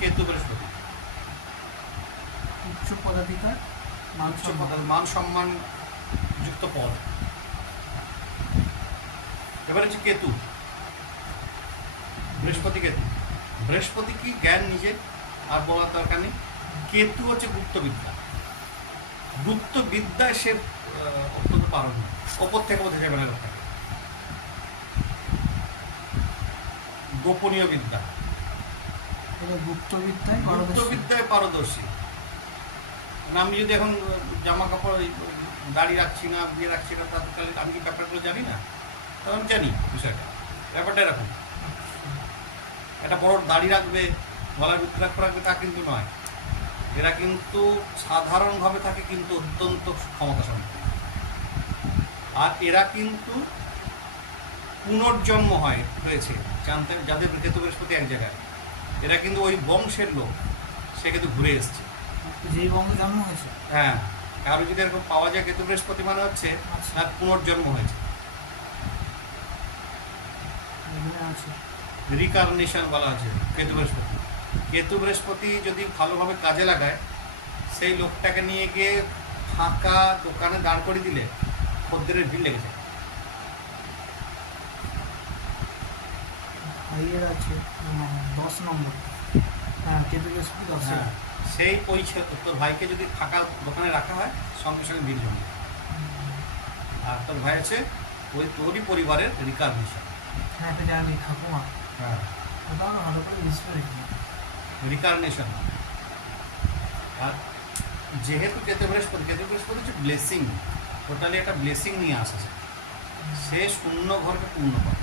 কেতু বৃহস্পতি। উচ্চ পদাধিকার, মান সম্মান যুক্ত পদ। এবার হচ্ছে কেতু, বৃহস্পতি কেতু। বৃহস্পতি কি জ্ঞান নিজে, আর বলার দরকার নেই। কেতু হচ্ছে গুপ্তবিদ্যা। গুপ্তবিদ্যায় সে অত্যন্ত পারদর্শী, ওপর থেকে বোঝা যাবে না লোকটাকে। গোপনীয় বিদ্যা, গুপ্তবিদ্যায় পারদর্শী। আমি যদি এখন জামা কাপড় দাড়ি রাখছি না, বিয়ে রাখছি না, তাহলে আমি কি ব্যাপারগুলো জানি না? তখন আমি জানি বিষয়টা, ব্যাপারটা এরকম। একটা বড় দাড়ি রাখবে, গলায় রুদ্রাক্ষ রাখবে, তা কিন্তু নয়। এরা কিন্তু সাধারণভাবে থাকে, কিন্তু অত্যন্ত ক্ষমতা সম্পন্ন। আর এরা কিন্তু পুনর্জন্ম হয়েছে, জানতে যাদের কেতু বৃহস্পতি এক জায়গায়, এরা কিন্তু ওই বংশের লোক, সে কিন্তু ঘুরে এসছে, যেই বংশে জন্ম হয়েছে। হ্যাঁ, কারো যদি এরকম পাওয়া যায় কেতু বৃহস্পতি, মানে হচ্ছে তার পুনর্জন্ম হয়েছে, রিকার্নেশন বলা আছে কেতু বৃহস্পতি। কেতু বৃহস্পতি যদি ভালোভাবে কাজে লাগায়, সেই লোকটাকে নিয়ে গিয়ে ফাঁকা দোকানে দাঁড় করে দিলে খদ্দেরের ভিড় লেগে যায়। আছে 10 নম্বর, হ্যাঁ কেতু বৃহস্পতি 10। হ্যাঁ, সেই ওই তোর ভাইকে যদি ফাঁকা দোকানে রাখা হয়, সঙ্গে সঙ্গে ভিড় জমে। আর তোর ভাই আছে ওই তোরই পরিবারের রিকার্নেশন। হ্যাঁ, এটা জানি ঠাকুমা। হ্যাঁ, ভালো করে বুঝতে রিকার্নেশন। আর যেহেতু কেতু বৃহস্পতি হচ্ছে ব্লেসিং, টোটালি একটা ব্লেসিং নিয়ে আসে। সে শূন্য ঘরকে পূর্ণ করে।